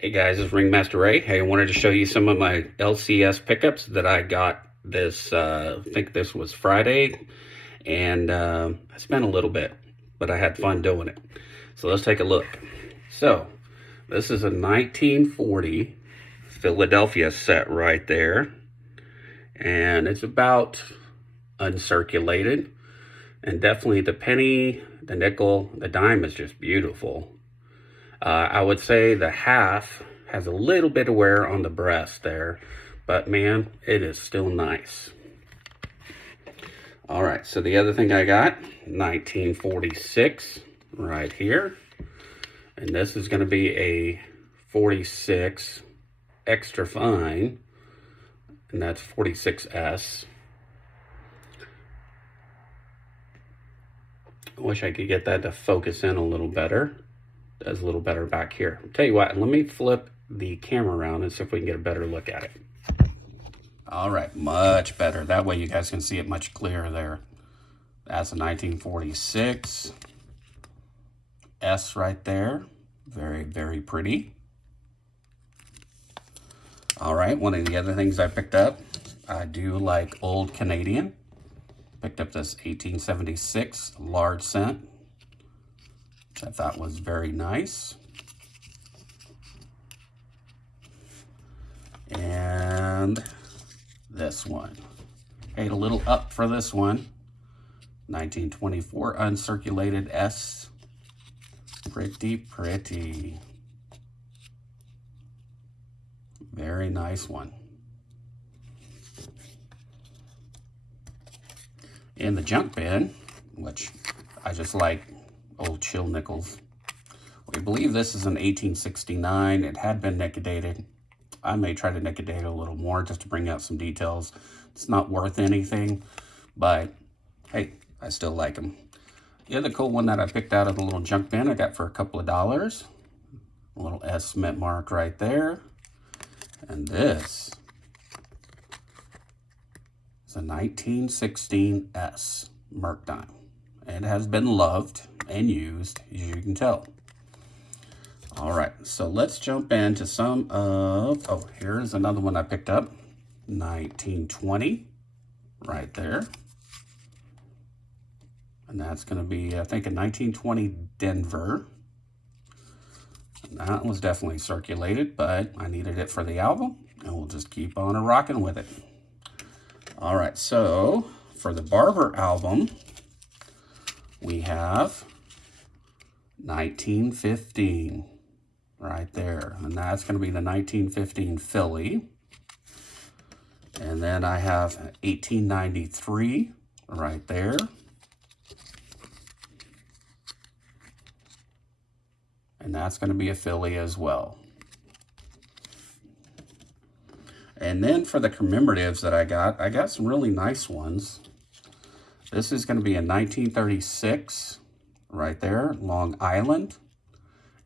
Hey guys, it's Ringmaster Ray. Hey, I wanted to show you some of my LCS pickups that I got this, I think this was Friday, and I spent a little bit, but I had fun doing it. So let's take a look. So, this is a 1940 Philadelphia set right there, and it's about uncirculated, and definitely the penny, the nickel, the dime is just beautiful. I would say the half has a little bit of wear on the breast there, but man, it is still nice. All right, so the other thing I got, 1946 right here. And this is going to be a 46 extra fine, and that's 46S. I wish I could get that to focus in a little better. Does a little better back here. I'll tell you what, let me flip the camera around and see if we can get a better look at it. All right, much better. That way you guys can see it much clearer there. That's a 1946 S right there. Very, very pretty. All right, one of the other things I picked up, I do like old Canadian. Picked up this 1876 large cent, which I thought was very nice. And this one. Paid a little up for this one. 1924 uncirculated S. Pretty, pretty. Very nice one. In the junk bin, which I just like old chill nickels. We believe this is an 1869. It had been nickedated. I may try to nickedate a little more just to bring out some details. It's not worth anything, but hey, I still like them. The other cool one that I picked out of the little junk bin I got for a couple of dollars. A little S mint mark right there. And this is a 1916 S Merc dime. It has been loved and used, as you can tell. All right, so let's jump into some of, oh, here's another one I picked up. 1920, right there. And that's gonna be, I think, a 1920 Denver. And that was definitely circulated, but I needed it for the album, and we'll just keep on rocking with it. All right, so for the Barber album, we have 1915 right there. And that's going to be the 1915 Philly. And then I have 1893 right there. And that's going to be a Philly as well. And then for the commemoratives that I got some really nice ones. This is going to be a 1936 right there, Long Island.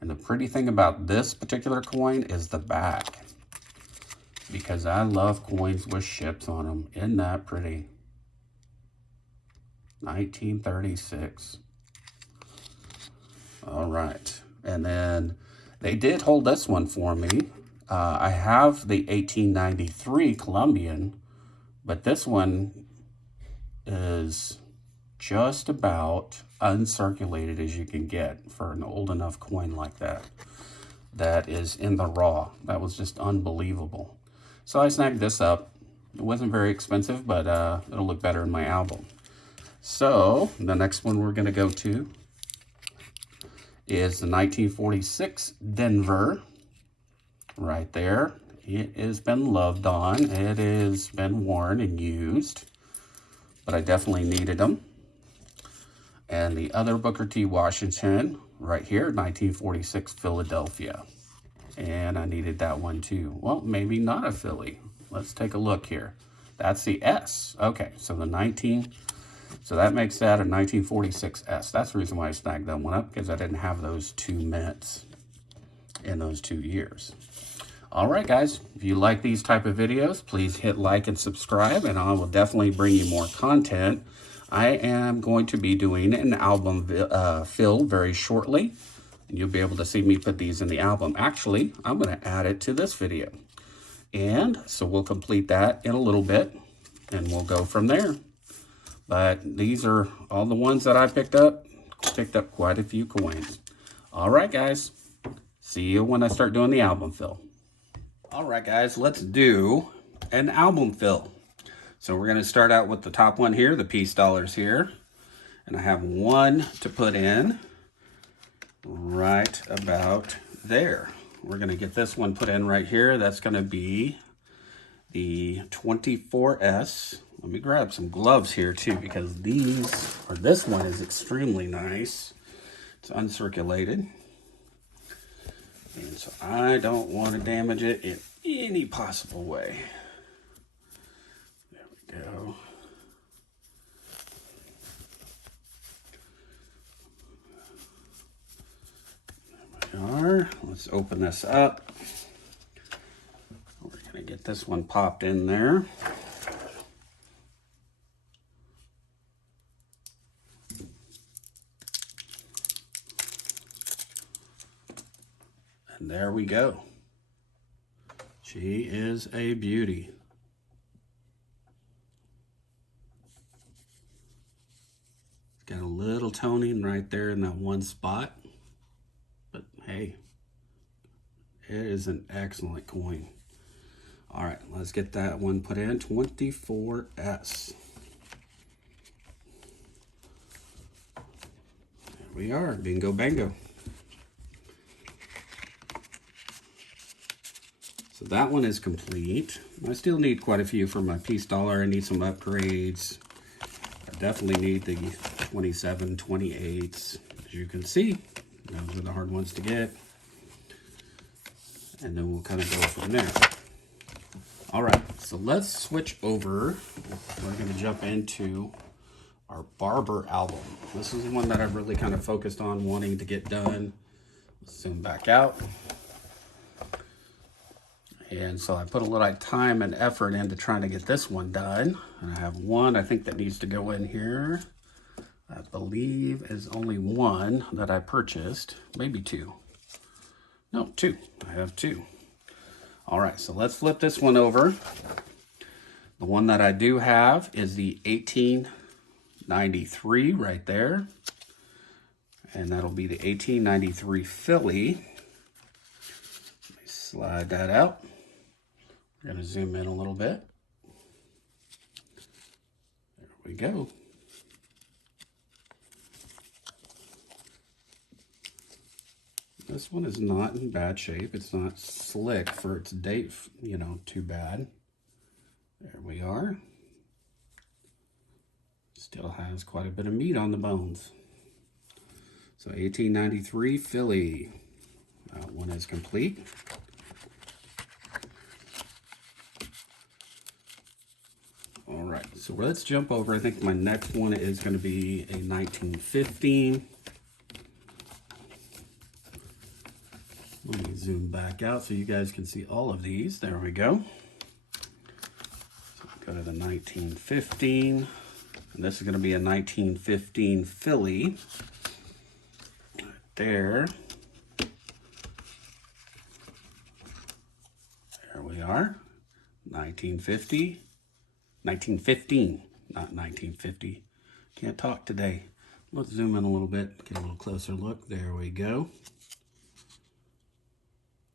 And the pretty thing about this particular coin is the back, because I love coins with ships on them. Isn't that pretty? 1936. All right. And then they did hold this one for me. I have the 1893 Colombian, but this one is just about uncirculated as you can get for an old enough coin like that. That is in the raw. That was just unbelievable. So I snagged this up. It wasn't very expensive, but it'll look better in my album. So the next one we're going to go to is the 1946 Denver. Right there. It has been loved on. It has been worn and used, but I definitely needed them. And the other Booker T. Washington right here, 1946 Philadelphia. And I needed that one too. Well, maybe not a Philly. Let's take a look here. That's the S. Okay, so so that makes that a 1946 S. That's the reason why I snagged that one up, because I didn't have those two mints in those 2 years. All right, guys, if you like these type of videos, please hit like and subscribe, and I will definitely bring you more content. I am going to be doing an album fill very shortly. And you'll be able to see me put these in the album. Actually, I'm going to add it to this video. And so we'll complete that in a little bit, and we'll go from there. But these are all the ones that I picked up. Picked up quite a few coins. All right, guys. See you when I start doing the album fill. All right, guys, let's do an album fill. So we're going to start out with the top one here, the piece dollars here. And I have one to put in right about there. We're going to get this one put in right here. That's going to be the 24S. Let me grab some gloves here too, because this one is extremely nice. It's uncirculated. And so I don't want to damage it in any possible way. There we go. There we are. Let's open this up. We're going to get this one popped in there. And there we go. She is a beauty. Got a little toning right there in that one spot. But hey, it is an excellent coin. All right, let's get that one put in. 24S. There we are. Bingo bango. So that one is complete. I still need quite a few for my piece dollar. I need some upgrades. I definitely need the 27, 28s. As you can see, those are the hard ones to get. And then we'll kind of go from there. All right, so let's switch over. We're going to jump into our Barber album. This is one that I've really kind of focused on wanting to get done. Let's zoom back out. And so I put a little time and effort into trying to get this one done. And I have one, I think, that needs to go in here. I believe is only one that I purchased, maybe two. No, two. I have two. All right, so let's flip this one over. The one that I do have is the 1893 right there. And that'll be the 1893 Philly. Let me slide that out. We're going to zoom in a little bit. There we go. This one is not in bad shape. It's not slick for its date, you know, too bad. There we are. Still has quite a bit of meat on the bones. So 1893 Philly. That one is complete. All right, so let's jump over. I think my next one is going to be a 1915. Let me zoom back out so you guys can see all of these. There we go. So go to the 1915. And this is going to be a 1915 Philly. Right there. There we are. 1950. 1915, not 1950. Can't talk today. Let's zoom in a little bit, get a little closer look. There we go.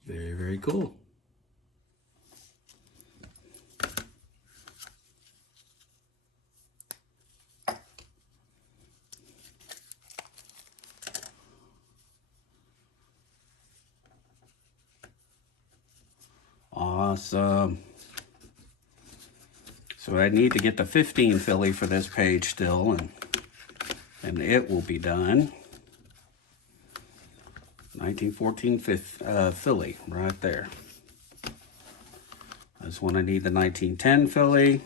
Very, very cool. Awesome. So I need to get the 15 Philly for this page still, and it will be done. 1914 Philly, right there. This one I need the 1910 Philly.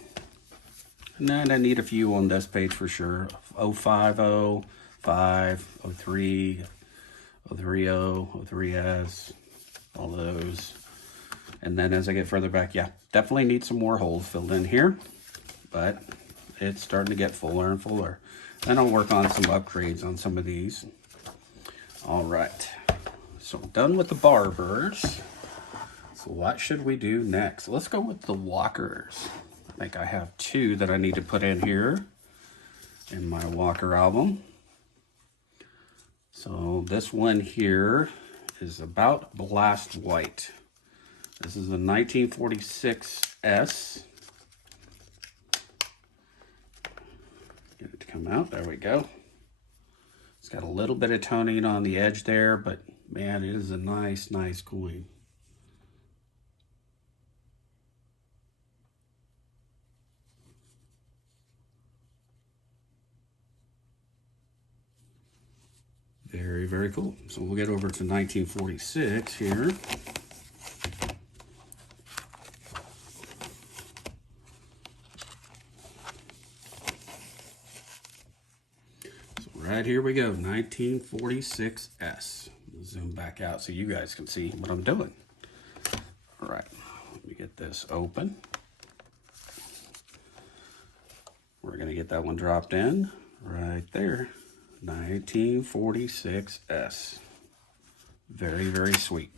And then I need a few on this page for sure. 050, 05, 03, 030, 03S, all those. And then as I get further back, yeah, definitely need some more holes filled in here. But it's starting to get fuller and fuller. Then I'll work on some upgrades on some of these. All right. so I'm done with the Barbers. So what should we do next? Let's go with the Walkers. I think I have 2 that I need to put in here in my Walker album. So this one here is about Blast White. This is a 1946S. Get it to come out, there we go. It's got a little bit of toning on the edge there, but man, it is a nice, nice coin. Very, very cool. So we'll get over to 1946 here. So right here we go, 1946S. Zoom back out so you guys can see what I'm doing. All right, let me get this open. We're gonna get that one dropped in right there. 1946S. Very, very sweet.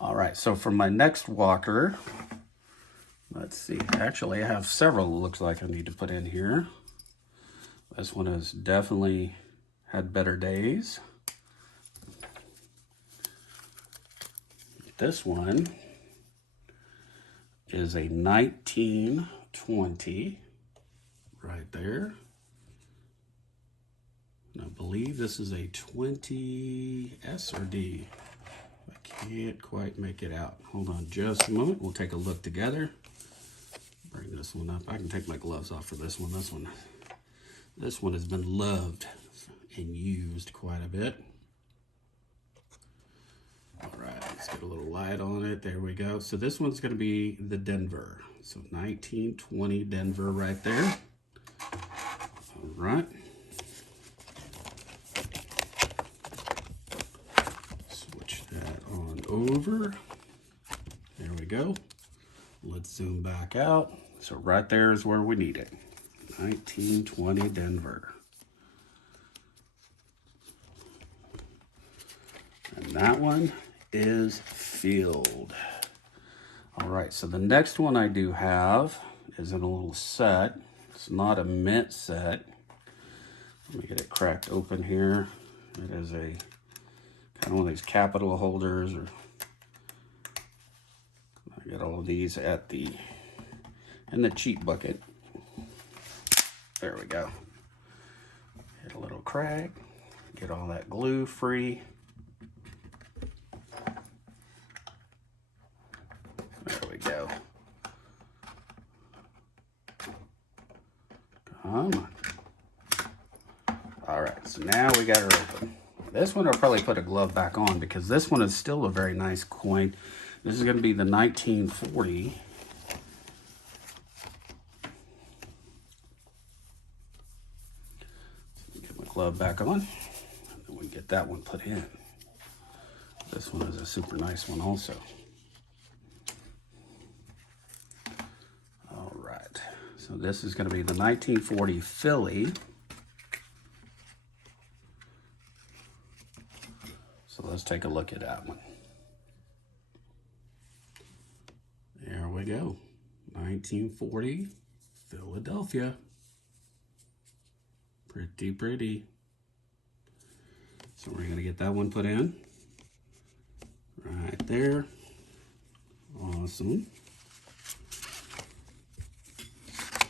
All right, so for my next Walker, let's see. Actually, I have several it looks like I need to put in here. This one has definitely had better days. This one is a 1920 right there. And I believe this is a 20S or D. I can't quite make it out. Hold on just a moment. We'll take a look together. Bring this one up. I can take my gloves off for this one. This one has been loved and used quite a bit. All right, let's get a little light on it. There we go. So this one's going to be the Denver. So 1920 Denver right there. All right. Switch that on over. There we go. Let's zoom back out. So right there is where we need it. 1920 Denver. And that one is filled. All right, so the next one I do have is in a little set. It's not a mint set. Let me get it cracked open here. It is a kind of one of these capital holders, or I got all of these at in the cheap bucket. There we go. Hit a little crack, get all that glue free. There we go. Come on. All right, so now we got her open. This one I'll probably put a glove back on because this one is still a very nice coin. This is going to be the 1940. Get my glove back on, and then we get that one put in. This one is a super nice one also. All right, so this is going to be the 1940 Philly. So let's take a look at that one. There we go. 1940 Philadelphia. Pretty, pretty. So we're going to get that one put in. Right there. Awesome.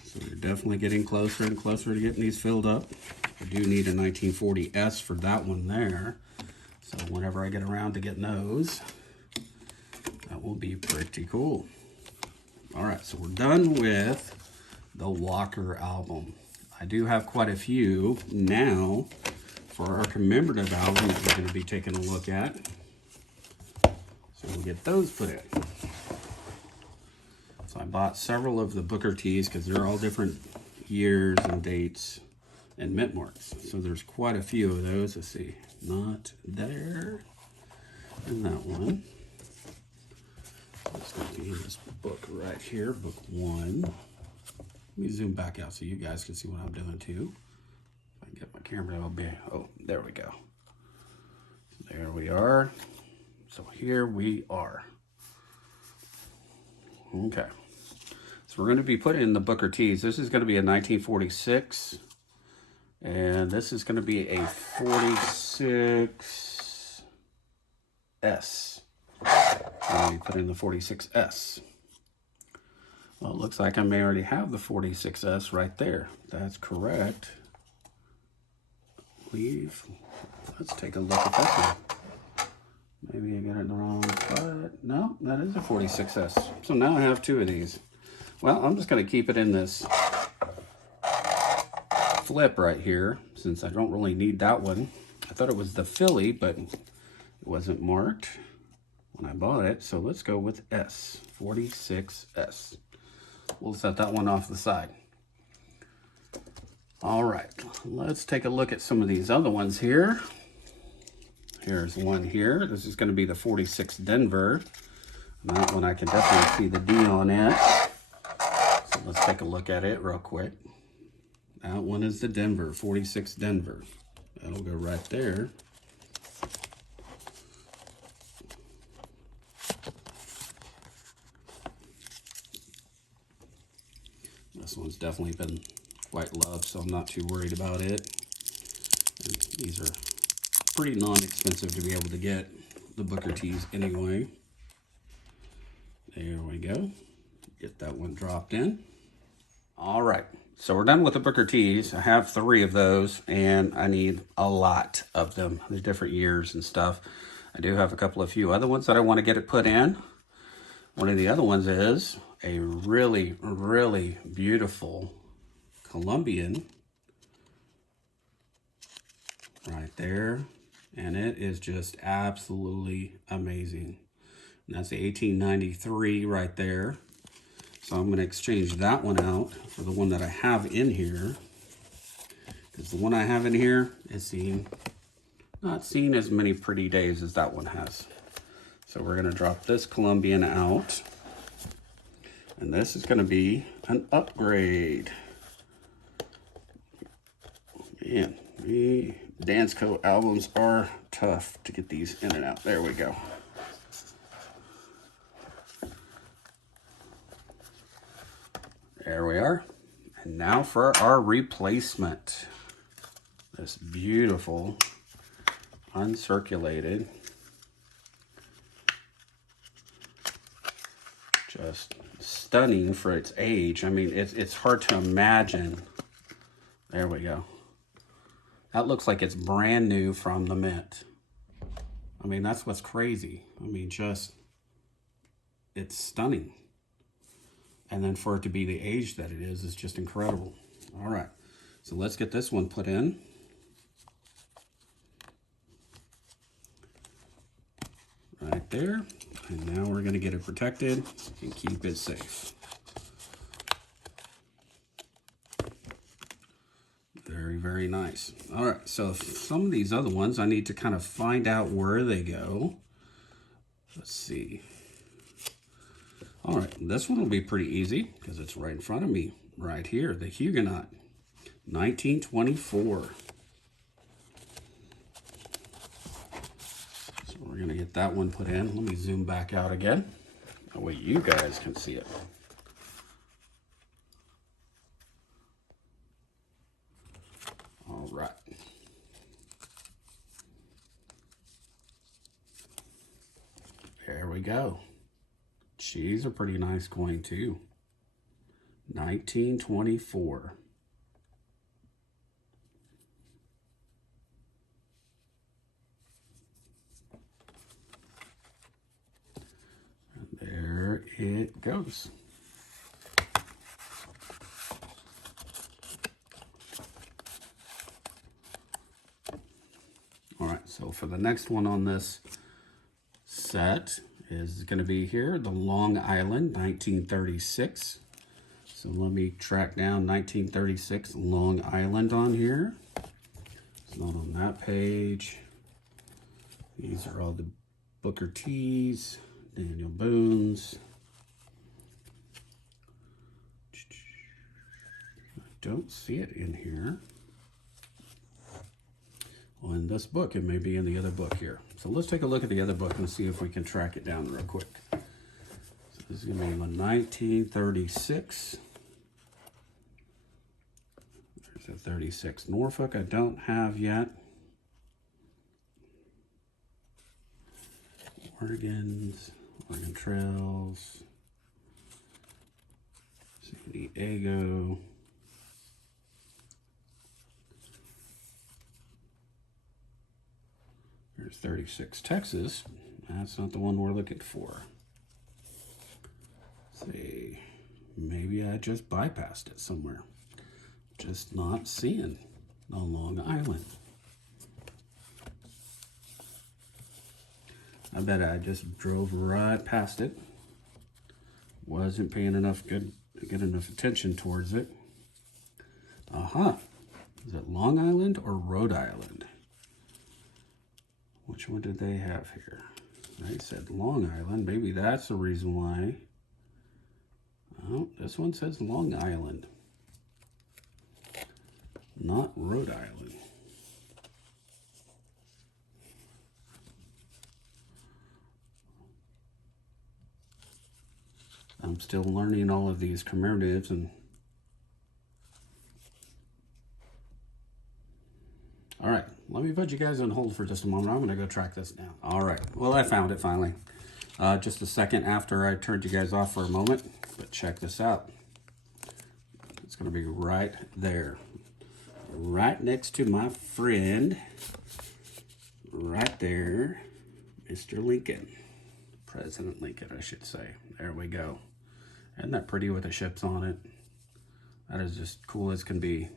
So we're definitely getting closer and closer to getting these filled up. I do need a 1940S for that one there. So whenever I get around to getting those, that will be pretty cool. All right, so we're done with the Walker album. I do have quite a few now for our commemorative album that we're going to be taking a look at. So we'll get those put in. So I bought several of the Booker T's because they're all different years and dates and mint marks. So there's quite a few of those. Let's see. Not there. And that one. It's going to be in this book right here, book 1. Let me zoom back out so you guys can see what I'm doing too. If I can get my camera, oh, there we go. There we are. So here we are. Okay. So we're going to be putting in the Booker T's. This is going to be a 1946. And this is going to be a 46S. Let me put in the 46S. Well, it looks like I may already have the 46S right there. That's correct. Let's take a look at that one. Maybe I got it in the wrong spot. No, that is a 46S. So now I have two of these. Well, I'm just going to keep it in this flip right here, since I don't really need that one. I thought it was the Philly, but it wasn't marked when I bought it. So let's go with S, 46S. We'll set that one off the side. All right, let's take a look at some of these other ones here. Here's one here. This is going to be the 46 Denver. And that one I can definitely see the D on it. So let's take a look at it real quick. That one is the Denver, 46 Denver. That'll go right there. This one's definitely been quite loved, so I'm not too worried about it. And these are pretty non-expensive to be able to get, the Booker T's anyway. There we go. Get that one dropped in. All right, so we're done with the Booker T's. I have 3 of those, and I need a lot of them. There's different years and stuff. I do have a few other ones that I want to get it put in. One of the other ones is a really, really beautiful Colombian right there. And it is just absolutely amazing. And that's the 1893 right there. So I'm going to exchange that one out for the one that I have in here. Because the one I have in here is not seen as many pretty days as that one has. So we're going to drop this Colombian out. And this is going to be an upgrade. Man, the Danceco albums are tough to get these in and out. There we go. There we are. And now for our replacement. This beautiful, uncirculated, just stunning for its age. I mean, it's hard to imagine. There we go. That looks like it's brand new from the mint. I mean, that's what's crazy. I mean, it's stunning. And then for it to be the age that it is just incredible. All right, so let's get this one put in. Right there. And now we're gonna get it protected and keep it safe. Very, very nice. All right, so some of these other ones, I need to kind of find out where they go. Let's see. All right, this one will be pretty easy because it's right in front of me, right here, the Huguenot, 1924. So we're gonna get that one put in. Let me zoom back out again. That way you guys can see it. All right. There we go. She's a pretty nice coin too. 1924. And there it goes. All right, so for the next one on this set is going to be here, the Long Island, 1936. So let me track down 1936 Long Island on here. It's not on that page. These are all the Booker T's, Daniel Boone's. I don't see it in here. On in this book. It may be in the other book here. So let's take a look at the other book and see if we can track it down real quick. So this is going to be 1936. There's a 36 Norfolk I don't have yet. Oregon Trails. San Diego. There's 36 Texas. That's not the one we're looking for. Let's see, maybe I just bypassed it somewhere. Just not seeing on Long Island. I bet I just drove right past it. Wasn't paying good enough attention towards it. Aha. Is it Long Island or Rhode Island? Which one did they have here? They said Long Island. Maybe that's the reason why. Oh, this one says Long Island. Not Rhode Island. I'm still learning all of these commemoratives and all right, let me put you guys on hold for just a moment. I'm going to go track this down. All right, well, I found it finally. Just a second after I turned you guys off for a moment, but check this out. It's going to be right there, right next to my friend, right there, Mr. Lincoln. President Lincoln, I should say. There we go. Isn't that pretty with the ships on it? That is just cool as can be.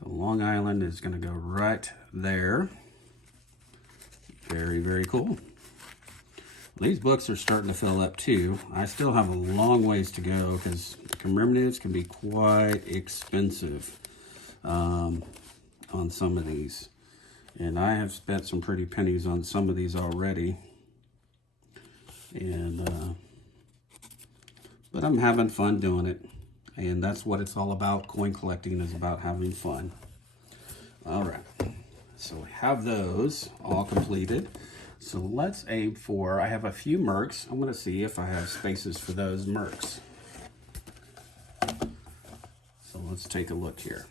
So Long Island is going to go right there. Very, very cool. These books are starting to fill up too. I still have a long ways to go because commemoratives can be quite expensive on some of these. And I have spent some pretty pennies on some of these already. And but I'm having fun doing it, and that's what it's all about. Coin collecting is about having fun. All right, so we have those all completed. So let's aim for, I have a few mercs. I'm going to see if I have spaces for those mercs. So let's take a look here.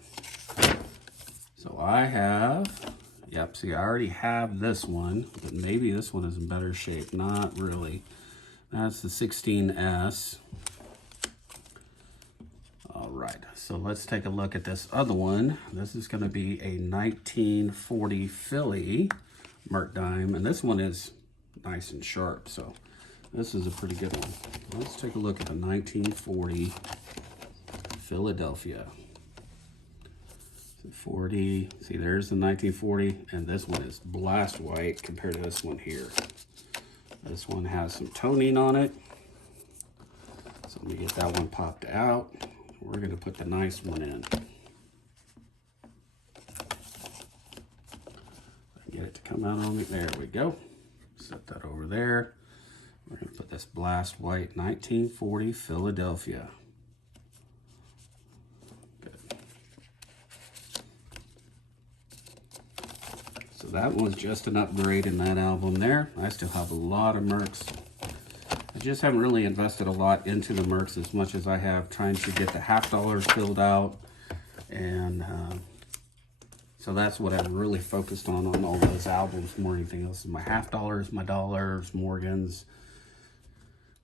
So I have, yep, see, I already have this one, but maybe this one is in better shape. Not really. That's the 16S. All right, so let's take a look at this other one. This is going to be a 1940 Philly Merc Dime, and this one is nice and sharp, so this is a pretty good one. Let's take a look at the 1940 Philadelphia. 40, see, there's the 1940, and this one is blast white compared to this one here. This one has some toning on it. So let me get that one popped out. We're going to put the nice one in. Get it to come out on me. There we go. Set that over there. We're going to put this blast white 1940 Philadelphia. Good. So that was just an upgrade in that album there. I still have a lot of mercs. I just haven't really invested a lot into the mercs as much as I have trying to get the $50 filled out. And so that's what I've really focused on all those albums more than anything else. My $50, my dollars, Morgans.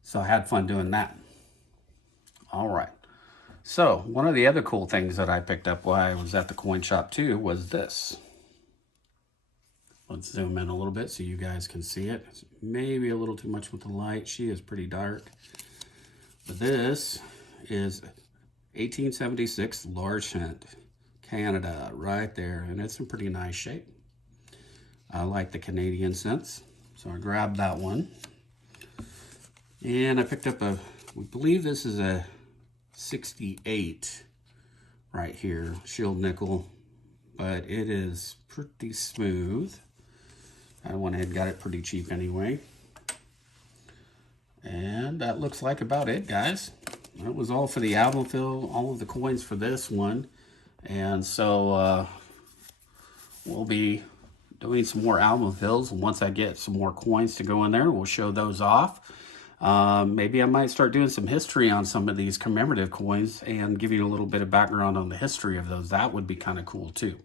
So I had fun doing that. All right. So one of the other cool things that I picked up while I was at the coin shop too was this. Let's zoom in a little bit so you guys can see it. It's maybe a little too much with the light. She is pretty dark. But this is 1876 large cent, Canada, right there. And it's in pretty nice shape. I like the Canadian cents, so I grabbed that one. And I picked up we believe this is a 68 right here, shield nickel. But it is pretty smooth. I went ahead and got it pretty cheap anyway. And that looks like about it, guys. That was all for the album fill, all of the coins for this one. And so we'll be doing some more album fills. And once I get some more coins to go in there, we'll show those off. Maybe I might start doing some history on some of these commemorative coins and give you a little bit of background on the history of those. That would be kind of cool too.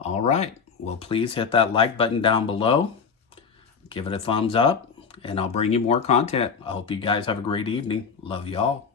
All right. Well, please hit that like button down below. Give it a thumbs up, and I'll bring you more content. I hope you guys have a great evening. Love y'all.